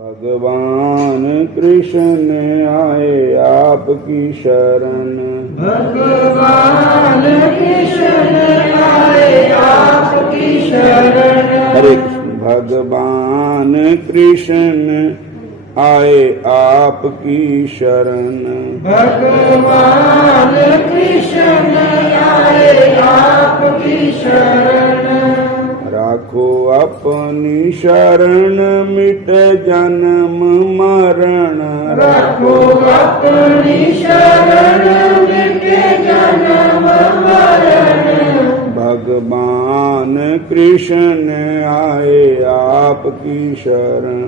भगवान कृष्ण आए आपकी शरण, भगवान कृष्ण आए आपकी शरण। हरे कृष्ण। भगवान कृष्ण आए आपकी शरण, भगवान कृष्ण आए आपकी शरण। राखो अपनी शरण मिट जन्म मरण, रखो अपनी शरण मिटे जन्म मरण। भगवान कृष्ण आए आपकी शरण,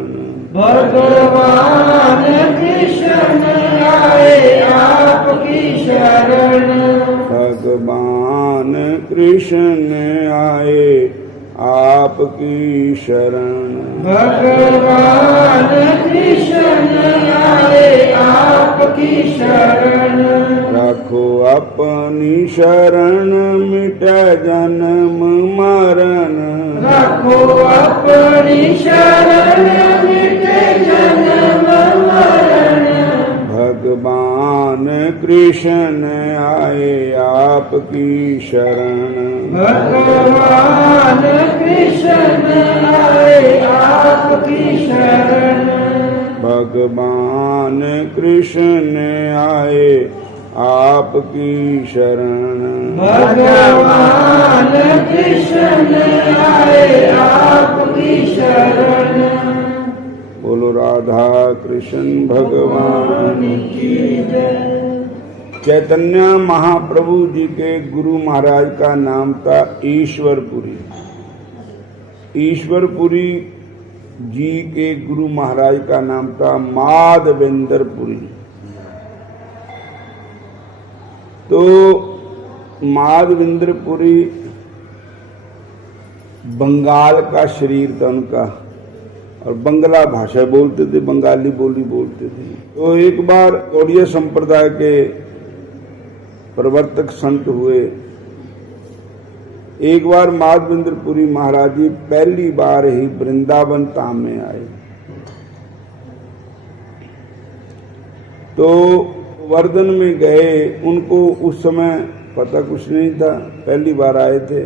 भगवान कृष्ण आए आपकी शरण। भगवान कृष्ण आए आपकी शरण, भगवान कृष्ण आए आपकी शरण। रखो अपनी शरण मिट जन्म मरण, रखो अपनी शरण मिटे जन्म मरण। भगवान कृष्ण आए आपकी शरण, भगवान कृष्ण आए आपकी शरण। भगवान कृष्ण आए आपकी शरण, भगवान कृष्ण आए आपकी शरण। बोलो राधा कृष्ण भगवान की जय। चैतन्य महाप्रभु जी के गुरु महाराज का नाम था ईश्वरपुरी। ईश्वरपुरी जी के गुरु महाराज का नाम था माधवेंद्रपुरी। तो माधवेंद्रपुरी बंगाल का शरीर था उनका, और बंगला भाषा बोलते थे, बंगाली बोली बोलते थे। तो एक बार गौड़िया संप्रदाय के प्रवर्तक संत हुए। एक बार माधवेंद्रपुरी महाराज जी पहली बार ही वृंदावन धाम में आए। तो वर्धन में गए, उनको उस समय पता कुछ नहीं था, पहली बार आए थे।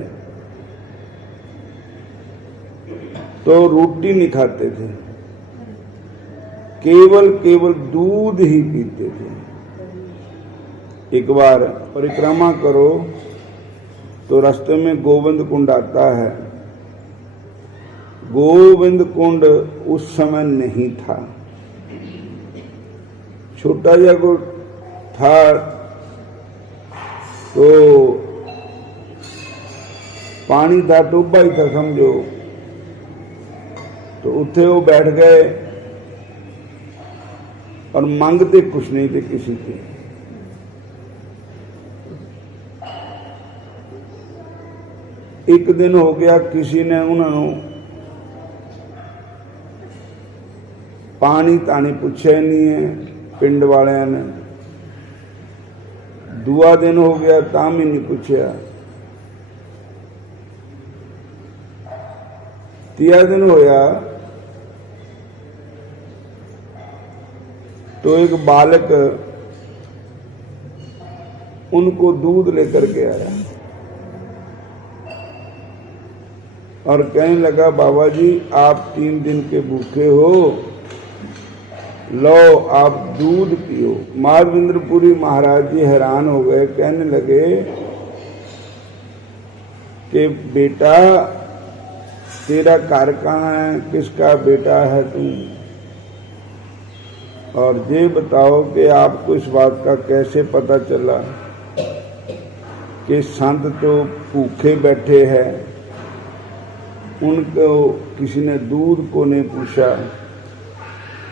तो रोटी नहीं खाते थे, केवल दूध ही पीते थे। एक बार परिक्रमा करो तो रास्ते में गोविंद कुंड आता है। गोविंद कुंड उस समय नहीं था, छोटा जगह था। तो पानी था, टोबा ही था समझो। तो उठे वो बैठ गए और मांगते कुछ नहीं थे किसी के। एक दिन हो गया, किसी ने उन्होंने पानी तानी पूछे नहीं है पिंड वाले ने। दूआ दिन हो गया, ताम ही नहीं पूछा। तीया दिन होया तो एक बालक उनको दूध लेकर के आया और कहने लगा, बाबा जी आप 3 दिन के भूखे हो, लो आप दूध पियो। माधवेंद्रपुरी महाराज जी हैरान हो गए, कहने लगे कि बेटा तेरा घर कहाँ है, किसका बेटा है तुम, और ये बताओ कि आपको इस बात का कैसे पता चला कि संत तो भूखे बैठे हैं, उनको किसी ने दूध को नहीं पूछा।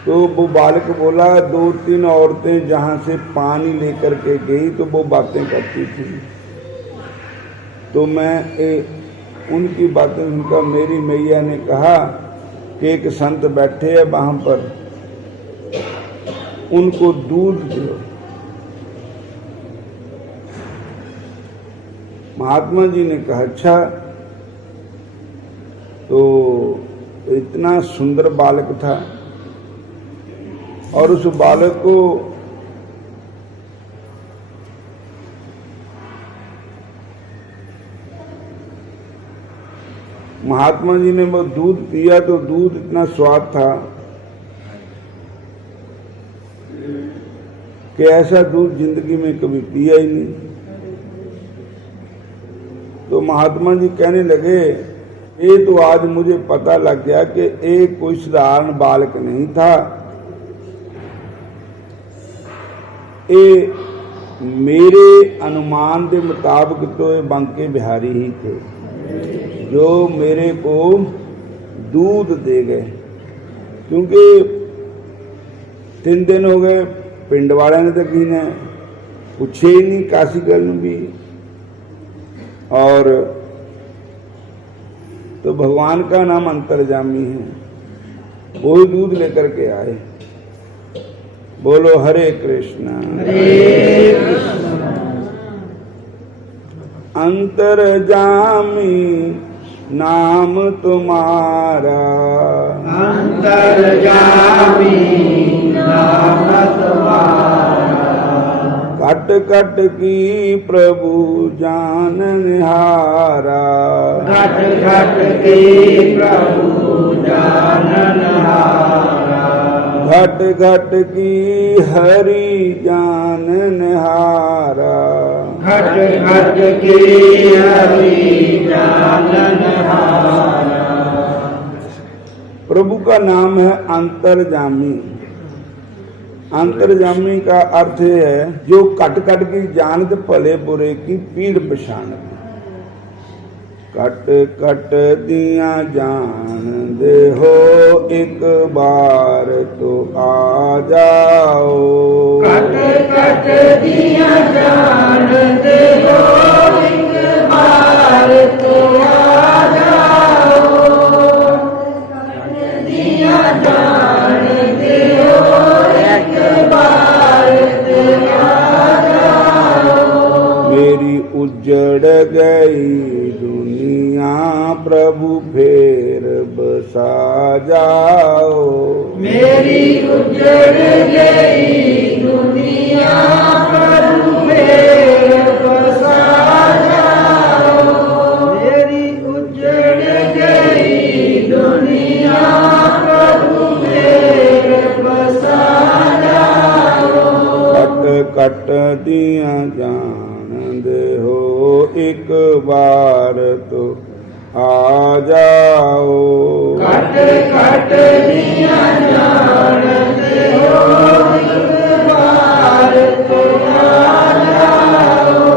तो वो बालक बोला, 2-3 औरतें जहाँ से पानी लेकर के गई तो वो बातें करती थी। तो मैं उनकी बातें सुनकर मेरी मैया ने कहा कि एक संत बैठे हैं वहाँ पर, उनको दूध दो। महात्मा जी ने कहा अच्छा। तो इतना सुंदर बालक था, और उस बालक को महात्मा जी ने वो दूध पिया तो दूध इतना स्वाद था कि ऐसा दूध जिंदगी में कभी पिया ही नहीं। तो महात्मा जी कहने लगे, ये तो आज मुझे पता लग गया कि एक कोई साधारण बालक नहीं था, ये मेरे अनुमान के मुताबिक तो ये बांके बिहारी ही थे जो मेरे को दूध दे गए। क्योंकि 3 दिन हो गए पिंड वाले ने तो किसी ने पूछे ही नहीं काशी गल भी, और तो भगवान का नाम अंतर्जामी है, वो ही दूध लेकर के आए। बोलो हरे कृष्णा। अंतर्जामी नाम तुम्हारा, अंतर्जामी नाम तुम्हारा, कट कट की प्रभु जान निहारा, घट घट की प्रभु जान निहारा, घट घट की हरि जान निहारा, घट घट की हरि जान निहारा। प्रभु का नाम है अंतर्जामी। अंतर्जामी का अर्थ है जो कट कट की जानत भले बुरे की पीड़ पछाणत। कट कट दिया जान दे हो एक बार तो आ जाओ, कट कट दिया जान दे हो एक बार तो आ जाओ, दिया जान दे हो एक बार तो आ जाओ। मेरी उजड़ गई दुनिया प्रभु फेर बसा जाओ, मेरी उजड़ गई दुनिया प्रभु फेर बसा जाओ, मेरी उजड़ गई दुनिया प्रभु फेर बसा जाओ। कट कट दिया जान दे हो एक बार तो आ जाओ, कट कट दिया जान दे हो एक बार तो आ जाओ।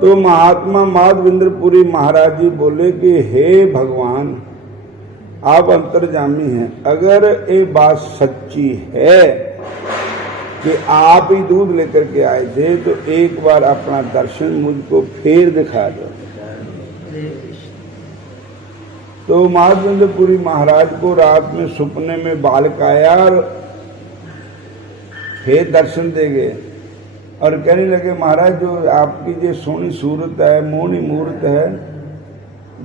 तो महात्मा माधवेंद्रपुरी महाराज जी बोले कि हे भगवान, आप अंतर्जामी हैं, अगर ये बात सच्ची है कि आप ही दूध लेकर के आए थे तो एक बार अपना दर्शन मुझको फिर दिखा दो। तो माधवेंद्रपुरी महाराज को रात में सपने में बालक आया और फिर दर्शन दे गए और कहने लगे, महाराज जो आपकी जो सोनी सूरत है, मोहनी मूर्त है,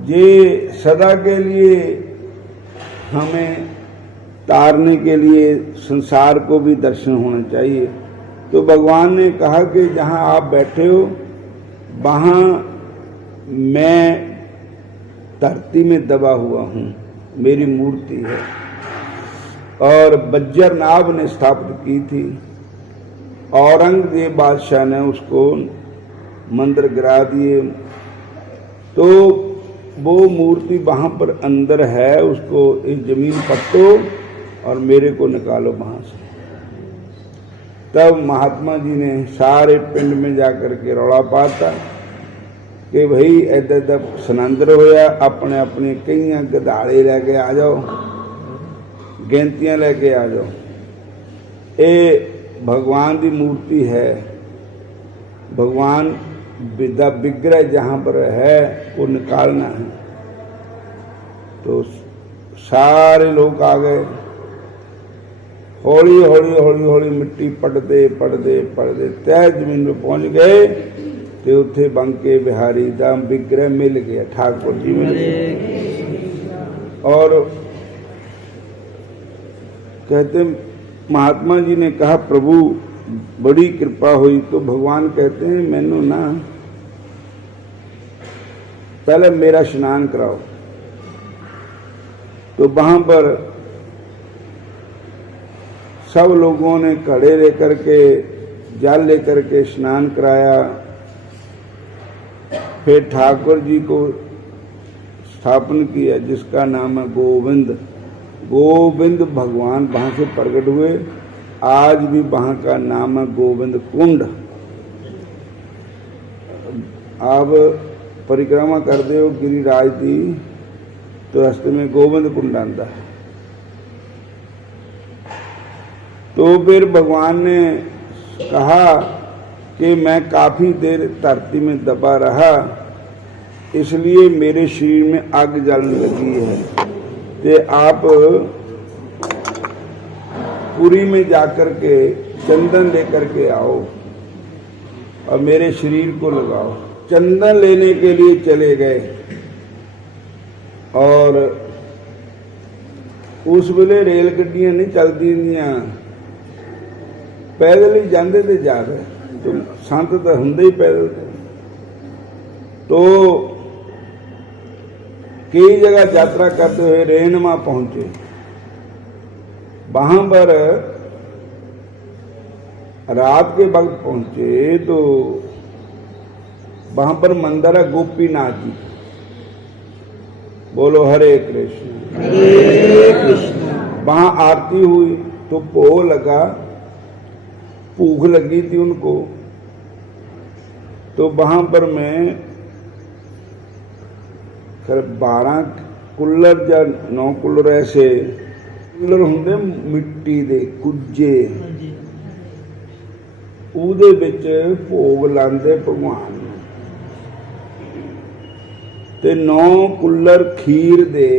ये सदा के लिए हमें तारने के लिए संसार को भी दर्शन होना चाहिए। तो भगवान ने कहा कि जहाँ आप बैठे हो वहाँ मैं धरती में दबा हुआ हूँ, मेरी मूर्ति है। और बज्जरनाभ ने स्थापित की थी, औरंगजेब बादशाह ने उसको मंदिर गिरा दिए। तो वो मूर्ति वहाँ पर अंदर है, उसको इस जमीन पट्टो और मेरे को निकालो वहाँ से। तब महात्मा जी ने सारे पिंड में जाकर के रौला पाता कि भाई ऐदा सनंदर होया, अपने अपने कई गधाड़े लैके आ जाओ, गिनतियां लैके आ जाओ। ये भगवान की मूर्ति है, भगवान विद्या विग्रह जहाँ पर है वो निकालना है। तो सारे लोग आ गए, हौली हौली हौली हौली मिट्टी पटते पटते पटते तय जमीन में पहुंच गए। तो उत्थे बंके बिहारी दा विग्रह मिल गया, ठाकुर जी मिल गए। और कहते महात्मा जी ने कहा प्रभु बड़ी कृपा हुई। तो भगवान कहते हैं मैनू ना पहले मेरा स्नान कराओ। तो वहां पर सब लोगों ने घड़े लेकर के जल लेकर के स्नान कराया। फिर ठाकुर जी को स्थापन किया जिसका नाम है गोविंद। गोविंद भगवान वहां से प्रकट हुए। आज भी वहां का नाम है गोविंद कुंड। आप परिक्रमा करते हो गिरिराज की तो रास्ते में गोविंद कुंड आता है। तो फिर भगवान ने कहा कि मैं काफी देर धरती में दबा रहा, इसलिए मेरे शरीर में आग जलने लगी है। तो आप पुरी में जाकर के चंदन लेकर के आओ और मेरे शरीर को लगाओ। चंदन लेने के लिए चले गए और उस वेले रेल गड्डियां नहीं चलती दियां, पैदल ही जाते थे जा रहे। तो संत तो होंगे ही पैदल। तो कई जगह यात्रा करते हुए रेणमा पहुंचे। वहां पर रात के वक्त पहुंचे तो वहां पर मंदिर है गोपीनाथ जी। बोलो हरे कृष्ण हरे कृष्ण। वहां आरती हुई तो भोग लगा, भूख लगी थी उनको। तो वहां पर मैं 12 कुल्लर या 9 कुल्लर ऐसे कुल्लर होंगे मिट्टी दे कुज्जे, ਉਹਦੇ ਵਿੱਚ ਭੋਗ ਲਾਉਂਦੇ ਭਗਵਾਨ ਨੂੰ। ਤੇ 9 ਕੁੱਲਰ ਖੀਰ ਦੇ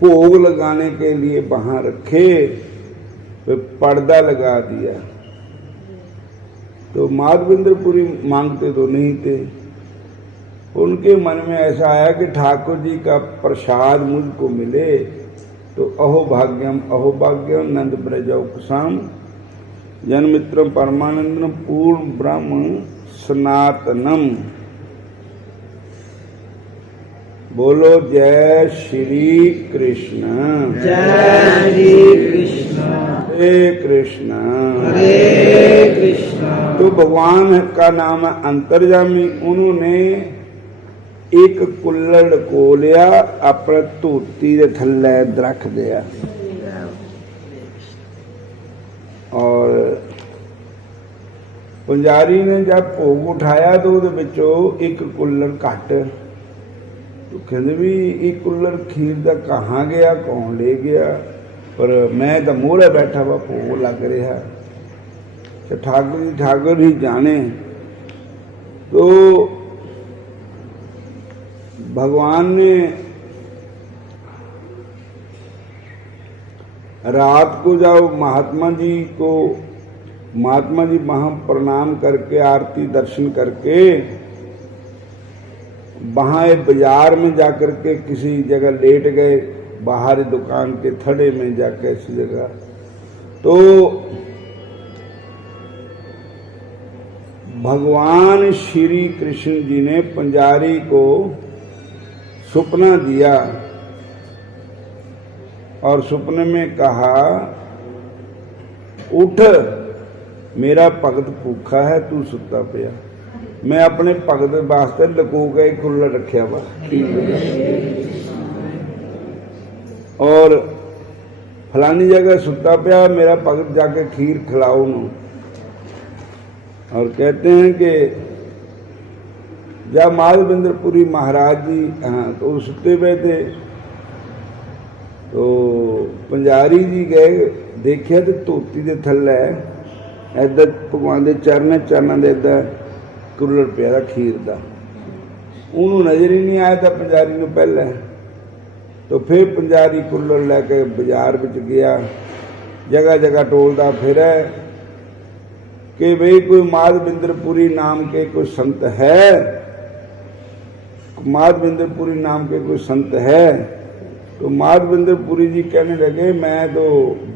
भोग लगाने के लिए वहां रखे, तो पर्दा लगा दिया। तो माधवेंद्रपुरी मांगते तो नहीं थे। उनके मन में ऐसा आया कि ठाकुर जी का प्रसाद मुझको मिले तो अहो भाग्यम नंद ब्रजौकसाम जन्मित्रम परमानंदम पूर्ण ब्रह्म सनातनम। बोलो जय श्री कृष्ण। जय श्री कृष्ण। हरे कृष्ण हरे कृष्ण। तो भगवान का नाम है अंतर्जामी। उन्होंने एक कुल्लड़ को लिया, अपने धोती के थल्ले रख दिया और पुजारी ने जब भोग उठाया तो उसदे विचों एक कुल्लड़ घट। तो कहते भी एक कुल्लर खीर का कहाँ गया, कौन ले गया? पर मैं तो मोहरे बैठा वा, भोग लग रहा। तो ठाकुर ही जाने। तो भगवान ने रात को जाओ महात्मा जी वहां प्रणाम करके आरती दर्शन करके वहां एक बाजार में जाकर के किसी जगह लेट गए, बाहर दुकान के थड़े में जाकर ऐसी जगह। तो भगवान श्री कृष्ण जी ने पंजारी को सपना दिया और सपने में कहा उठ, मेरा भगत भूखा है, तू सुता पिया। मैं अपने भगत वास्ते लको के कुल्लड़ रखा वा और फलानी जगह सुता पिया, मेरा भगत जाके खीर खिलाओ न। और कहते हैं कि जब माधवेंद्रपुरी महाराज जी तो सुते हुए थे तो पंजारी जी गए, देखिया तो धोती के थल्ले इधर भगवान के चरणों के इधर कुल्लड़ पिया खीर का। उन्होंने नजर ही नहीं आया था पंजारी को पहले। तो फिर पंजारी कुल्लड़ लैके बाजार में गया, जगह जगह टोलता फिर कि भाई कोई माधवेंद्रपुरी नाम के कोई संत है, माधवेंद्रपुरी नाम के कोई संत है तो माधवेंद्रपुरी जी कहने लगे मैं तो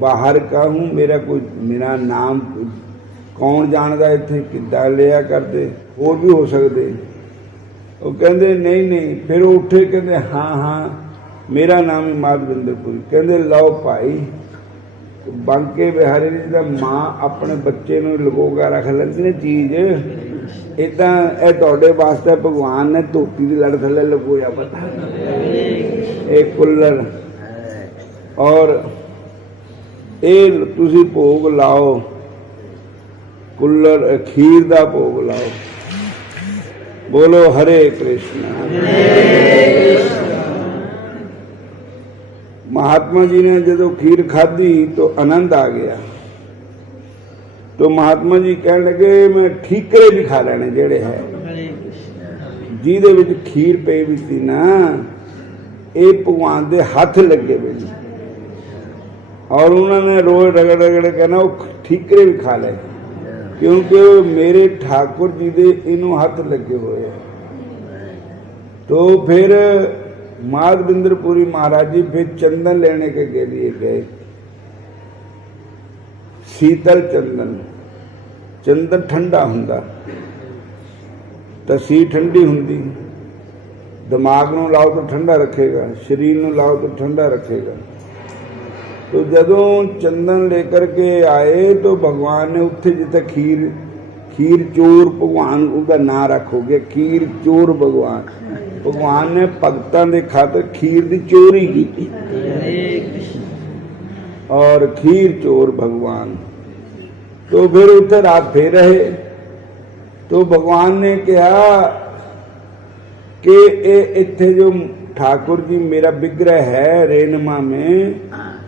बाहर का हूँ, मेरा नाम कौन जानता इतने किदा लिया करते, और भी हो सकते। वो कहते नहीं नहीं, फिर उठे कहते हाँ हाँ मेरा नाम ही माधवेंद्रपुरी। कहते लो भाई, बांके बिहारी जी का मां अपने बच्चे ਨੂੰ ਲਗੋਗਾ ਰੱਖ ਲੈਂਦੀ ਨੇ ਚੀਜ਼, इदा ਇਹ ਤੁਹਾਡੇ ਵਾਸਤੇ ਭਗਵਾਨ ਨੇ ਧੋਤੀ ਦੀ ਲੜ ਥੱਲੇ ਲਗੋਇਆ ਪਤਾ ਇਹ ਕੁੱਲਰ। ਔਰ ਇਹ ਤੁਸੀਂ ਭੋਗ ਲਾਓ, ਕੁੱਲਰ ਖੀਰ ਦਾ ਭੋਗ ਲਾਓ। ਬੋਲੋ ਹਰੇ ਕ੍ਰਿਸ਼ਨ। महात्मा जी ने जो खीर खाधी तो आनंद आ गया। तो महात्मा जी कहने लगे मैं ठीकरे भी खा लेने जेड़े है जिहदे विच खीर पई भी सी ना, ये भगवान दे हाथ लगे हुए ने। और उन्होंने रोज रगड़ रगड़ के ना ठीकरे भी खा ले, क्योंकि मेरे ठाकुर जी दे इनू हाथ लगे हुए हैं। तो फिर माधवेंद्रपुरी महाराज जी फिर चंदन लेने के लिए गए। शीतल चंदन, चंदन ठंडा हुंदा, तसीर ठंडी हुंदी, दिमाग नूं लाओ तो ठंडा रखेगा, शरीर नूं लाओ तो ठंडा रखेगा। तो जदों चंदन लेकर के आए तो भगवान ने उत्थे जिथे खीर चोर भगवान उसका नाम रखोगे, खीर चोर भगवान ने भगतां दे खातर खीर दी चोरी की और खीर चोर भगवान। तो फिर उत्थे रात फिर रहे। तो भगवान ने कहा कि इत्थे जो ठाकुर जी मेरा विग्रह है रेनमा में,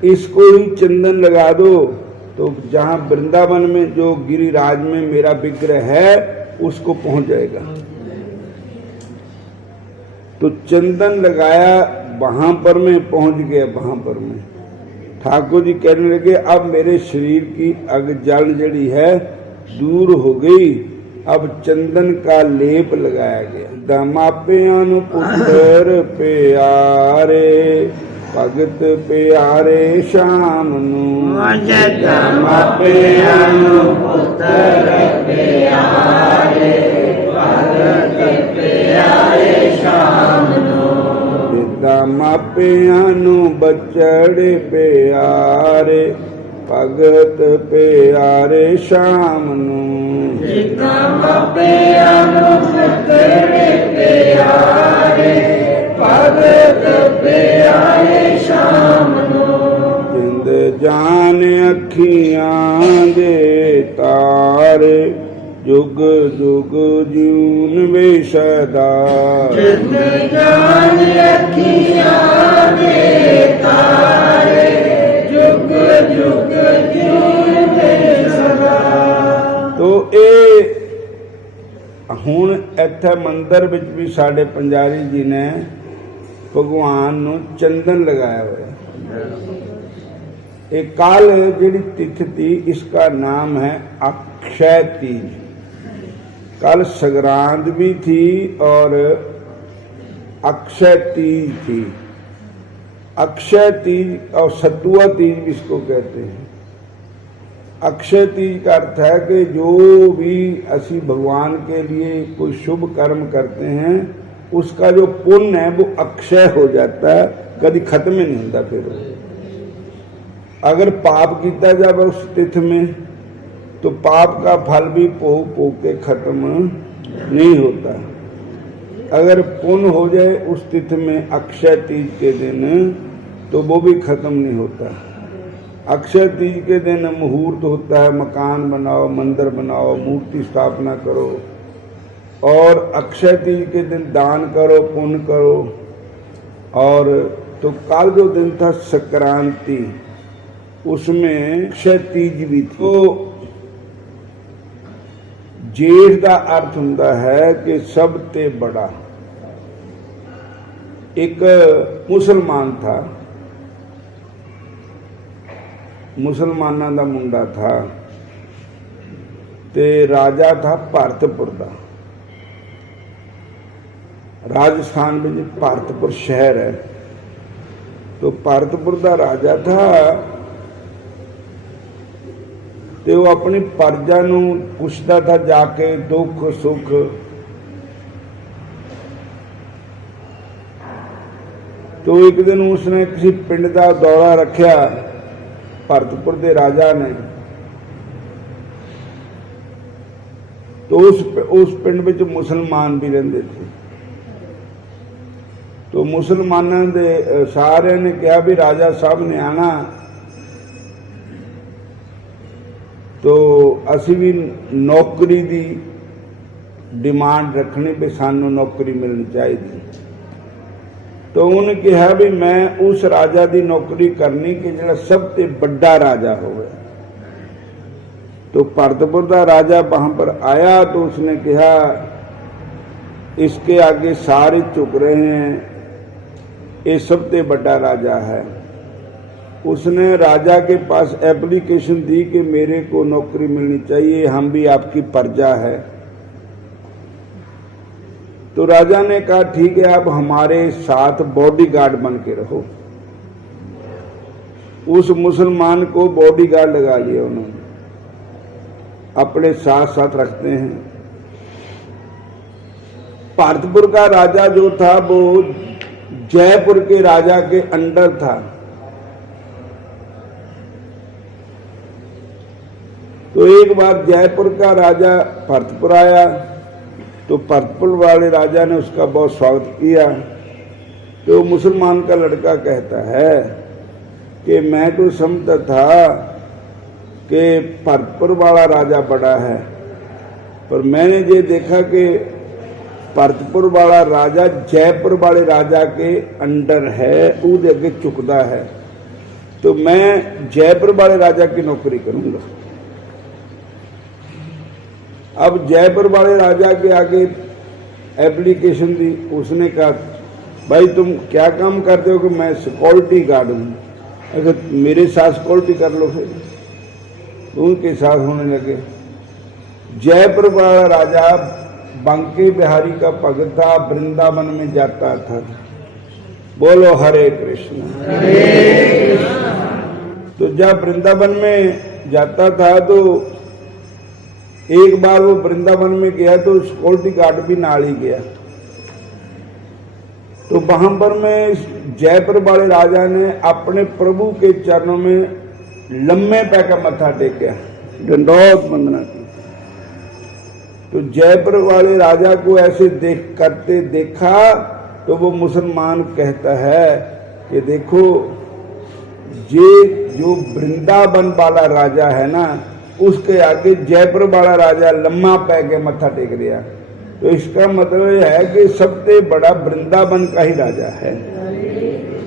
इसको ही चंदन लगा दो। तो जहां वृंदावन में जो गिरिराज में मेरा विग्रह है उसको पहुंच जाएगा। तो चंदन लगाया, वहां पर मैं पहुंच गया। वहां पर मैं ठाकुर जी कहने लगे अब मेरे शरीर की अग जल जड़ी है दूर हो गई, अब चंदन का लेप लगाया गया। दमापियां नु पुत्र प्यारे भगत प्यारे शाम नू, दमापियां नु पुत्र प्यारे भगत प्यारे शाम नू, दमापियां नु बचड़े प्यारे भगत प्यारे शाम नू, दमापियां नु बचड़े प्यारे भगत प्यारे शाम नू, जिंद जान अखियां दे तारे जुग जुग जीवन वे सदा, जिंद जान अखियां दे तारे जुग जुग जीवन वे सदा। तो ये हुण इत्थे मंदिर विच भी साडे पंजारी जी ने भगवान नूं चंदन लगाया हुआ। एक काल जिहड़ी तिथ थी इसका नाम है अक्षय तीज। कल संग्रांद भी थी और अक्षय तीज थी। अक्षय तीज और सतुआ तीज भी इसको कहते हैं। अक्षय तीज का अर्थ है कि जो भी असी भगवान के लिए कोई शुभ कर्म करते हैं उसका जो पुण्य है वो अक्षय हो जाता है, कभी खत्म ही नहीं होता। फिर अगर पाप किया जाए उस तिथ में तो पाप का फल भी पोग पोग के खत्म नहीं होता। अगर पुण्य हो जाए उस तिथ में अक्षय तीज के दिन तो वो भी खत्म नहीं होता। अक्षय तीज के दिन मुहूर्त होता है, मकान बनाओ, मंदिर बनाओ, मूर्ति स्थापना करो। और अक्षय तीज के दिन दान करो, पुण्य करो। और तो कल जो दिन था संक्रांति, उसमें अक्षय तीज भी थी। तो जेठ का अर्थ होता है कि सब ते बड़ा। एक मुसलमान था, मुसलमाना का मुंडा था ते राजा था भारतपुर का। राजस्थान में भारतपुर शहर है। तो भरतपुर का राजा था, तो वो अपनी प्रजा नूं पुछदा था जाके दुख सुख। तो एक दिन उसने किसी पिंड का दौरा रखा भरतपुर के राजा ने। तो उस पिंड विच मुसलमान भी रहंदे थे। तो मुसलमानों दे सारे ने कहा भी राजा साहब ने आना, तो असी भी नौकरी दी डिमांड रखनी भी सानू नौकरी मिलनी चाहिए। तो उन्हें कहा भी मैं उस राजा की नौकरी करनी कि जो सबसे बड़ा राजा होवे। तो भरतपुर का राजा वहां पर आया तो उसने कहा इसके आगे सारे झुक रहे हैं, ये सबसे बड़ा राजा है। उसने राजा के पास एप्लीकेशन दी कि मेरे को नौकरी मिलनी चाहिए, हम भी आपकी प्रजा है। तो राजा ने कहा ठीक है, आप हमारे साथ बॉडीगार्ड बन के रहो। उस मुसलमान को बॉडीगार्ड लगा लिया उन्होंने, अपने साथ साथ रखते हैं। भरतपुर का राजा जो था वो जयपुर के राजा के अंडर था। तो एक बार जयपुर का राजा भरतपुर आया, तो भरतपुर वाले राजा ने उसका बहुत स्वागत किया। तो मुसलमान का लड़का कहता है कि मैं तो समझता था कि भरतपुर वाला राजा बड़ा है, पर मैंने ये देखा कि भरतपुर वाला राजा जयपुर वाले राजा के अंडर है, उसके अगे झुकता है। तो मैं जयपुर वाले राजा की नौकरी करूंगा। अब जयपुर वाले राजा के आगे एप्लीकेशन दी। उसने कहा भाई तुम क्या काम करते हो? कि मैं सिक्योरिटी गार्ड हूँ। अगर मेरे साथ सिक्योरिटी कर लो। फिर उनके साथ होने लगे। जयपुर वाला राजा बांके बिहारी का भगत था, वृंदावन में जाता था। बोलो हरे कृष्ण। तो जब वृंदावन में जाता था तो एक बार वो वृंदावन में गया तो सिक्योरिटी गार्ड भी नाल ही गया। तो वहां पर में जयपुर वाले राजा ने अपने प्रभु के चरणों में लम्बे पैकर मत्था टेका, दंडौत वंदना की। तो जयपुर वाले राजा को ऐसे करते देखा तो वो मुसलमान कहता है कि देखो ये जो वृंदावन वाला राजा है ना, उसके आगे जयपुर वाला राजा लम्मा पै के मत्था टेक दिया। तो इसका मतलब यह है कि सबसे बड़ा वृंदावन का ही राजा है।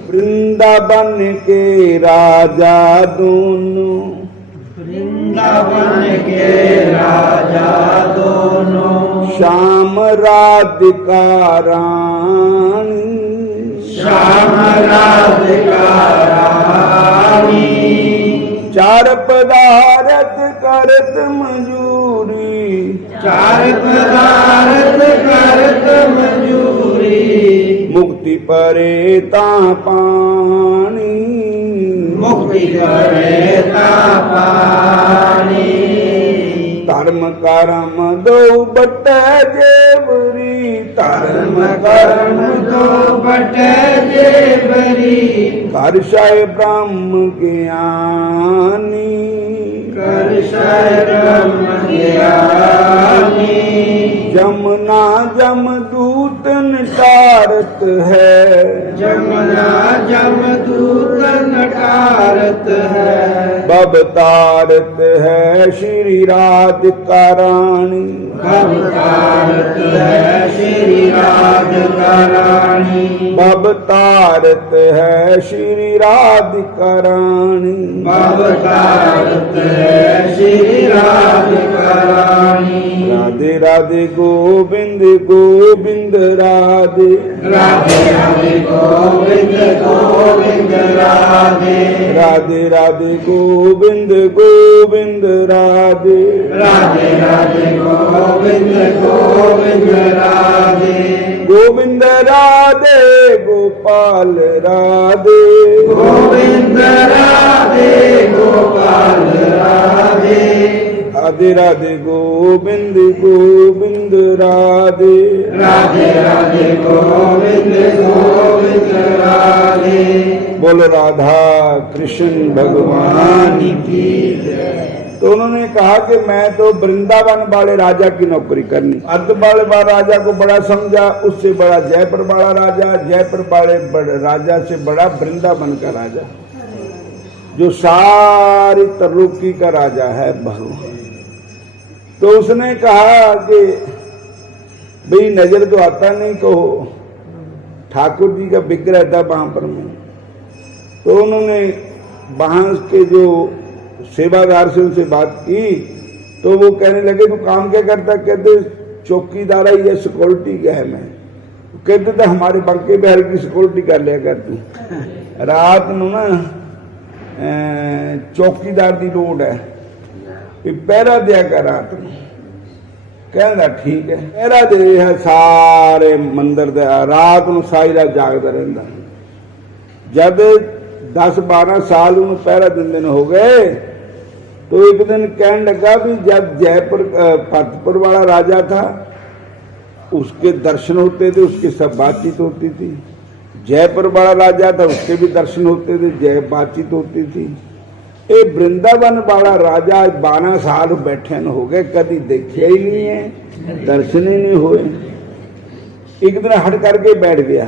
वृंदावन के राजा दोनों, वृंदावन के राजा दोनों, श्याम राधिका रानी, श्याम राधिका रानी, चार पदार्थ करत मंजूरी, चार पदार्थ करत मंजूरी, मुक्ति परे ता पानी, मुक्ति करे ता पानी, धर्म कर्म दो बटे जेवरी, धर्म कर्म दो बटे जेवरी, कर्षय ब्रह्म ज्ञानी, कर्षय ब्रह्म ज्ञानी, जमुना जमदूत नटारत है, जमुना जमदूत नटारत है, बबतारत है श्री राधिका रानी, बबतारत है श्री राधिका रानी, बबतारत है श्री राधिका रानी, बबतारत है श्री राधिका रानी। राधे राधे गोविंद गोविंद राधे, राधे राधे गोविंद गोविंद राधे, राधे राधे गोविंद गोविंद राधे, राधे राधे गोविंद गोविंद राधे, गोविंद राधे गोपाल राधे, राधे राधे गोविंद गोविंद राधे राधे राधे गोविंद गोविंद राधे। बोलो राधा कृष्ण भगवान की। तो उन्होंने कहा कि मैं तो वृंदावन वाले राजा की नौकरी करनी। अर्ध वाले राजा को बड़ा समझा, उससे बड़ा जयपुर वाला राजा, जयपुर वाले राजा से बड़ा वृंदावन का राजा, जो सारी त्रिलोकी का राजा है भगवान। तो उसने कहा कि भाई नजर तो आता नहीं, कहो ठाकुर जी का विग्रह था वहां पर में। तो उन्होंने वहां के जो सेवादार से उनसे बात की, तो वो कहने लगे तू काम क्या करता? कहते चौकीदार है या सिक्योरिटी क्या है मैं। कहते थे हमारे बंके बिहार की सिक्योरिटी कर लिया कर तू, रात ਨੂੰ ना चौकीदार की लोड़ है कि पहरा दिया कर रात ਨੂੰ। कहना ठीक है, पहरा दे है सारे मंदिर ਦਾ रात ਨੂੰ सारी रात जागदा रहंदा। जब 10-12 साल उन्हें पहरा दिन हो गए, तो एक दिन कहने लगा भी जब जयपुर फतेहपुर वाला राजा था उसके दर्शन होते थे, उसकी सब बातचीत होती थी। जयपुर वाला राजा था उसके भी दर्शन होते थे, जय बातचीत होती थी। ये वृंदावन वाला राजा 12 साल बैठे न हो गए, कभी देखा ही नहीं है, दर्शन ही नहीं हुए। एक दिन हट करके बैठ गया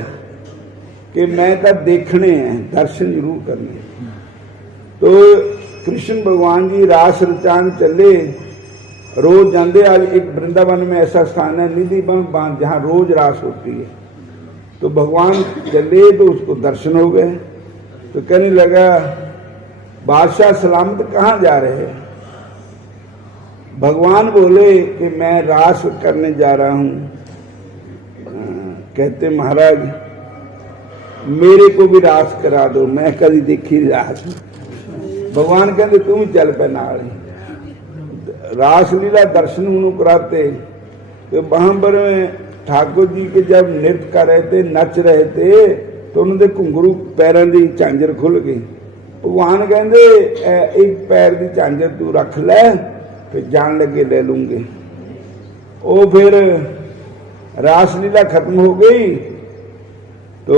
कि मैं तो देखने हैं, दर्शन जरूर करने। तो कृष्ण भगवान जी रास रचान चले, रोज जाते। आज एक वृंदावन में ऐसा स्थान है निधि वन जहाँ रोज रास होती है। तो भगवान चले तो उसको दर्शन हो गए। तो कहने लगा बादशाह सलामत कहाँ जा रहे हैं? भगवान बोले कि मैं रास करने जा रहा हूँ। कहते महाराज मेरे को भी रास करा दो, मैं कभी देखी रास। भगवान कहते तुम ही चल पे नाल। रासलीला दर्शन उन्होंने कराते। तो वहां पर ठाकुर जी के जब नृत्य कर रहे थे, नच रहे थे, तो उन्होंने घुंघरू पैरों की झांझर खुल गई। भगवान कहते एक पैर की झांझर तू रख ले, फिर जान लगे ले लूंगे। वो फिर रासलीला खत्म हो गई। तो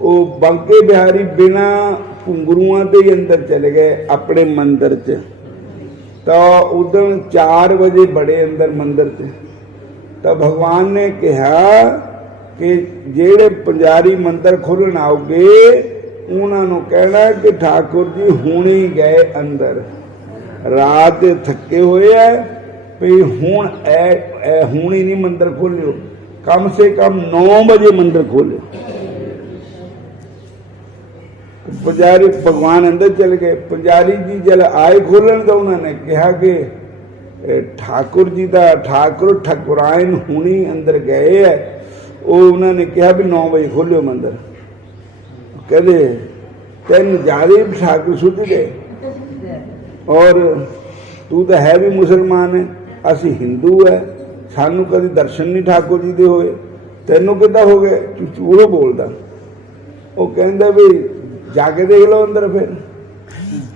वो बंके बिहारी बिना घुंघरूआं के अंदर चले गए अपने मंदिर च। तो उदन 4 बजे बड़े अंदर मंदिर च। तो भगवान ने कहा कि जेड़े पुजारी मंदिर खोलण आओगे उन्होंने कहना कि ठाकुर जी हुणे ही गए अंदर, रात थके हुए है भी हुण हुणे नहीं मंदिर खोलियो, कम से कम 9 बजे मंदिर खोलियो। पुजारी भगवान अंदर चल गए। पुजारी जी जल आए खोलन तो उन्होंने कहा कि ठाकुर जी का ठाकुर ठकुरायन हुणी अंदर गए है। वो उन्होंने कहा भी 9 बजे खोलियो मंदिर। कहते तेन ज्यादा ठाकुर सुध गए, और तू तो है भी मुसलमान है, असी हिंदू है, सानू कभी दर्शन नहीं ठाकुर जी दे होए, तेनों किदा हो गए? झूठ बोलता। वो कहता भी जाके देख लो अंदर। फिर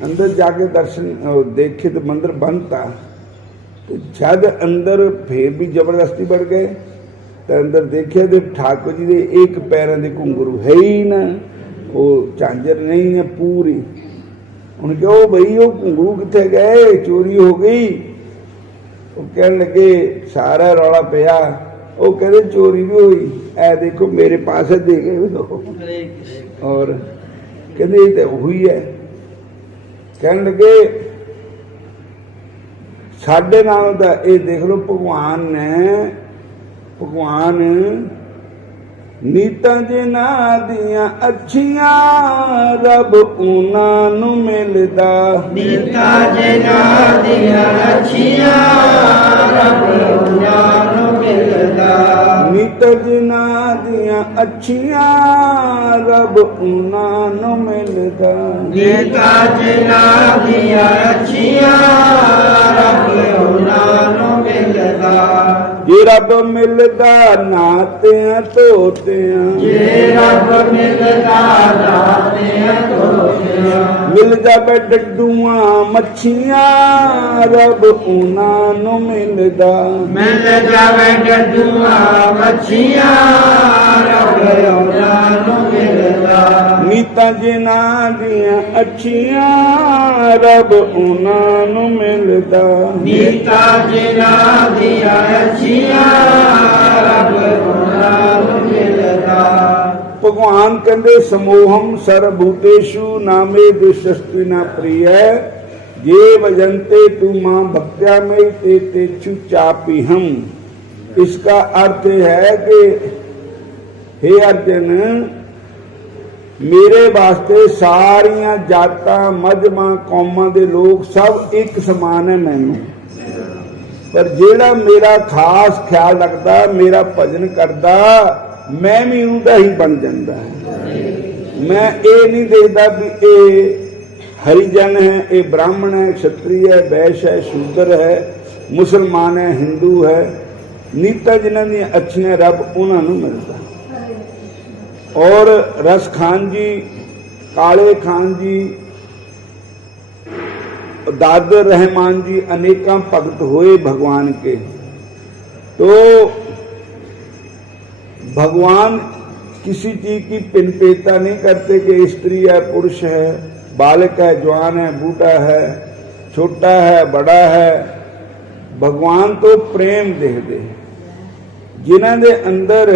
अंदर जाके दर्शन देखे तो मंदिर बंद था। तो जब अंदर फिर भी जबरदस्ती बढ़ गए तो अंदर देखे तो ठाकुर जी के एक पैरों के घुंघरू है ही ना, वो झांझर नहीं है पूरी। उन्होंने कहा भाई वो घुंघरू कितने गए, चोरी हो गई। वो कहने लगे सारा रौला पिया। वो कहते चोरी भी हुई, ऐ देखो मेरे पास है, दे गए दो। और कहते ये तो हुई है। कहने लगे साढ़े नालों तो ये देख लो भगवान नीतां जिन्हां दियां अच्छियां रब उन्हां नूं मिलदा। नीतां जिन्हां दियां अच्छियां रब उन्हां नूं मिलदा। नीतां जिन्हां दियां अच्छियां रब उन्हां नूं मिलदा। नीतां जिन्हां दियां अच्छियां रब उन्हां नूं मिलदा। जे रब मिलदा नातियां धोतियां, जे रब मिलदा नातियां धोतियां, मिल जा जावे डड्डूआं मच्छियां रब उन्हां नूं मिलदा मिल जावे डड्डूआं मच्छियां रब उन्हां नूं मिलदा नीतां जिन्हां दियां अच्छियां रब उन्हां नूं मिलदा नीता जिन्हां दियां अच्छियां रब उन्हां नूं मिलदा भगवान कहते समोहम सर्वभूतेषु नामे दुष्टि न प्रिय ये भजन्ते तू मां भक्त्या में ते तेचु चापी हम। इसका अर्थ है कि हे अर्जुन मेरे वास्ते सारियां जातां मजहबां कौमां दे लोग सब एक समान है मैनू पर जेड़ा मेरा खास ख्याल रखता मेरा भजन करता मैं भी उनका ही बन जाता है। मैं ये नहीं देखता भी ये हरिजन है ये ब्राह्मण है क्षत्रिय है वैश्य है शूद्र है मुसलमान है हिंदू है नीता जिन्हां दी अच्छियां रब उन्होंने मिलता। और रस खान जी काले खान जी दादर रहमान जी अनेका भगत हुए भगवान के। तो भगवान किसी चीज की पिनपेता नहीं करते कि स्त्री है पुरुष है बालक है जवान है बूढ़ा है छोटा है बड़ा है। भगवान तो प्रेम देखते जिन्हां दे अंदर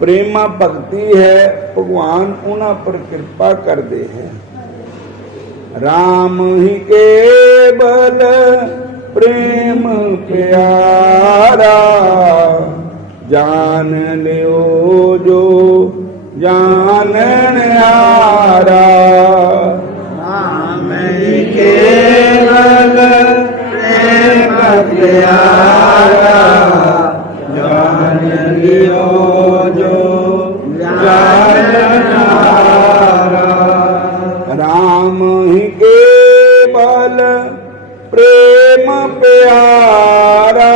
प्रेमा भक्ति है भगवान उन्हां पर कृपा करते हैं। राम ही केवल प्रेम प्यारा जान लियो जो जानन हारा। राम ही केवल प्रेम प्यारा जान लियो जो जानन हारा। राम ही केवल प्रेम प्यारा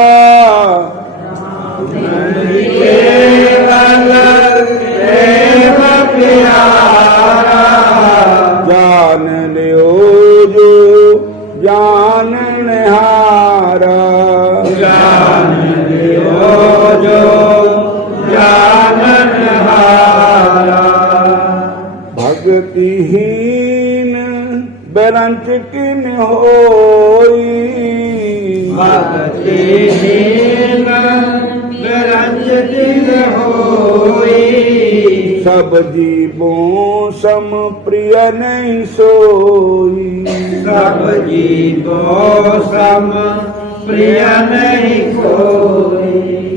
केवल प्रेम प्यारा जान लियो जो जानन हारा। जान लियो जो जानन हारा। भक्तिहीन बेरंच किन होई भक्तिहीन बेरंच किन होई। सब जीवों सम प्रिय नहीं सोई। सब जीवों सम प्रिय नहीं कोई।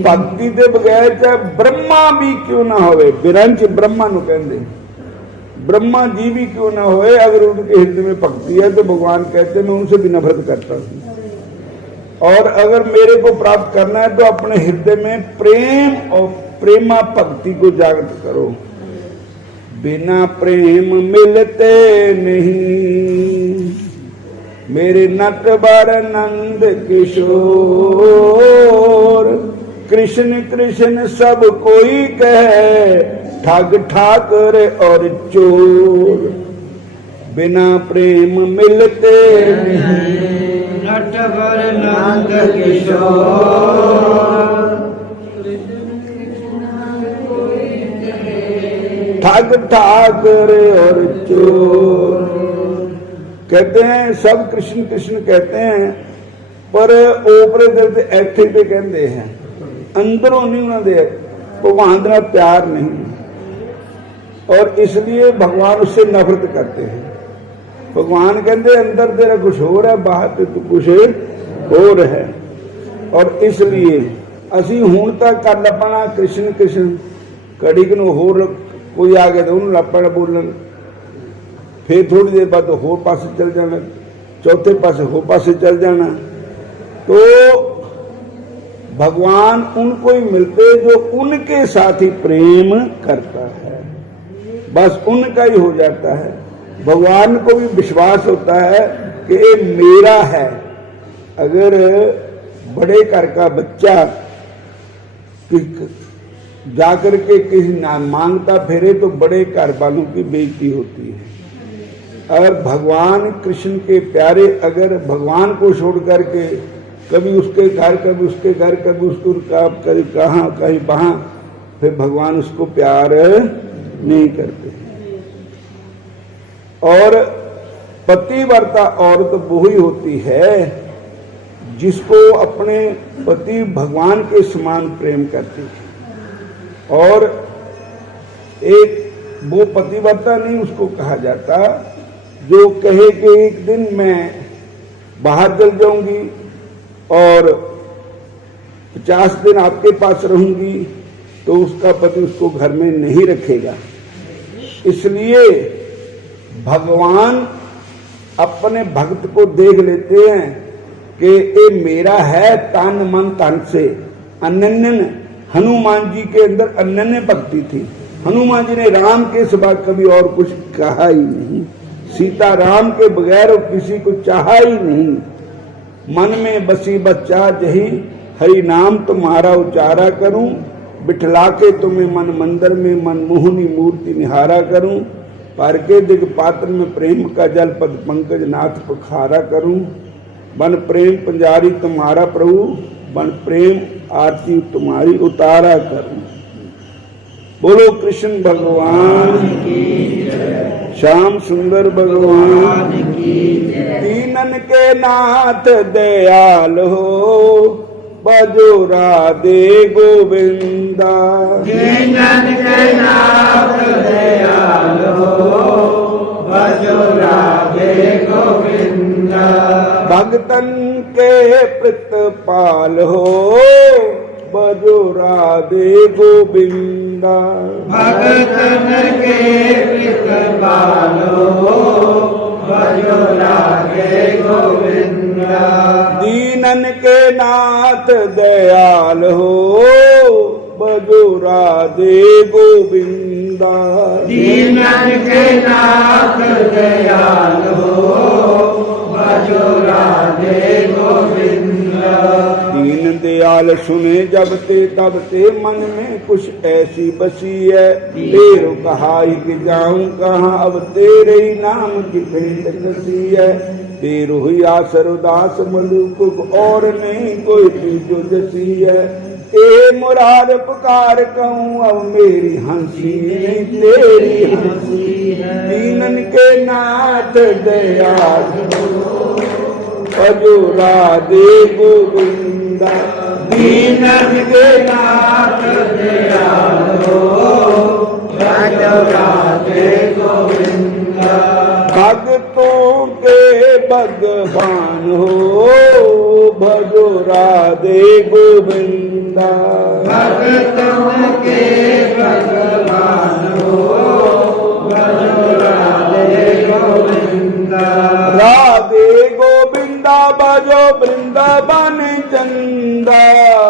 भक्ति के बगैर चाहे ब्रह्मा भी क्यों ना होवे बिरंच ब्रह्मा नु कहंदे ब्रह्मा जी भी क्यों ना होए अगर उनके हृदय में भक्ति है तो भगवान कहते मैं उनसे भी नफरत करता हूं। और अगर मेरे को प्राप्त करना है तो अपने हृदय में प्रेम और प्रेमा भक्ति को जागृत करो। बिना प्रेम मिलते नहीं मेरे नटवर नंद किशोर। कृष्ण कृष्ण सब कोई कहे ठग ठाकर और चोर। बिना प्रेम मिलते नहीं नटवर नंद किशोर। ठग ठाकर और चोर। कहते हैं सब कृष्ण कृष्ण कहते हैं पर ओपरे दिल से ऐथे पे कहते हैं अंदरों नहीं उन्होंने भगवान का प्यार नहीं। और इसलिए भगवान उससे नफरत करते हैं। भगवान कहते अंदर तेरा कुछ हो रहा है बाहर तो तू कुछ हो रहा है। और इसलिए असी हुण तक कर लपना कृष्ण कृष्ण कड़ी को होर कोई आ गया तो उन्होंने लपना बोलन फिर थोड़ी देर बाद होर पासे चल जाना चौथे पासे होर पासे चल जाना। तो भगवान उनको ही मिलते जो उनके साथ ही प्रेम करता है बस उनका ही हो जाता है। भगवान को भी विश्वास होता है कि ये मेरा है। अगर बड़े घर का बच्चा जाकर के किसी ना मांगता फिरे तो बड़े घर वालों की बेइज्जती होती है। अगर भगवान कृष्ण के प्यारे अगर भगवान को छोड़ करके कभी उसके घर कभी उसके घर कभी उसको कभी कहाँ कहीं वहाँ, फिर भगवान उसको प्यार नहीं करते। और पतिव्रता औरत वो ही होती है जिसको अपने पति भगवान के समान प्रेम करती थी। और एक वो पतिव्रता नहीं उसको कहा जाता जो कहे कि एक दिन मैं बाहर चल जाऊंगी और 50 दिन आपके पास रहूंगी, तो उसका पति उसको घर में नहीं रखेगा। इसलिए भगवान अपने भक्त को देख लेते हैं कि ये मेरा है तन मन धन से। अनन्य हनुमान जी के अंदर अनन्य भक्ति थी। हनुमान जी ने राम के सिवा कभी और कुछ कहा ही नहीं, सीता राम के बगैर किसी को चाहा ही नहीं। मन में बसी बच्चा जही हरि नाम तुम्हारा उचारा करूं, बिठला के तुम्हें मन मंदिर में मन मोहनी मूर्ति निहारा करूं, पार के दिग पात्र में प्रेम का जल पद पंकज नाथ पखारा करूं, बन प्रेम पंजारी तुम्हारा प्रभु, बन प्रेम आरती तुम्हारी उतारा करूं। बोलो कृष्ण भगवान की, श्याम सुंदर भगवान की, दीनन के नाथ दयाल हो, बजो राधे गोविंदा। दीनन के नाथ दयाल हो, बजो राधे गोविंदा। भगतन के प्रतिपाल हो, बजो राधे गोविंदा। भगतन के प्रतिपाल हो, बजो राधे गोविंदा। दीनन के नाथ दयाल हो, बजो राधे गोविंदा। दीनन के नाथ दयाल हो, बजो राधे गोविंदा। दीन दयाल सुने जब ते मन में कुछ ऐसी बसी है, तेरो कहाई कि जाऊं कहाँ अब तेरे ही नाम की भेंट रसी है। तेरो ही आसर उदास मलुक और नहीं कोई तुझो जसी है। ए मुरार पुकार कहूँ अब मेरी हंसी नहीं तेरी हंसी है। दीनन के नाथ दयाल हो, बजो राधे गोविंदा। दीनन के नाथ दयाल हो, बजो राधे गोविंदा। भक्तों के भगवान हो, भजो राधे गोविंदा। भक्तों के भगवान हो, बजो राधे गोविंदा। राधे गोविंदा बजो वृंदावन चंदा।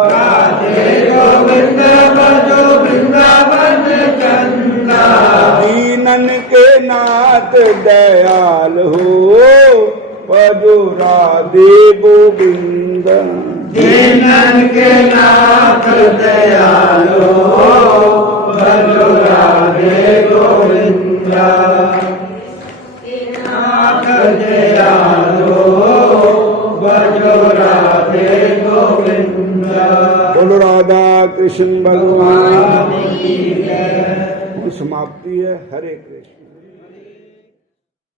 राधे गोविंदा बजो वृंदावन चंदा। दीनन के नाथ दयाल हो, बजो राधे गोविंदा। दीनन के नाथ दयाल हो, बजो राधे गोविंदा। नाथ दयाल हो, बजो राधे गोविंदा। बोलो राधा कृष्ण भगवान की जय। समाप्ति है। हरे कृष्ण।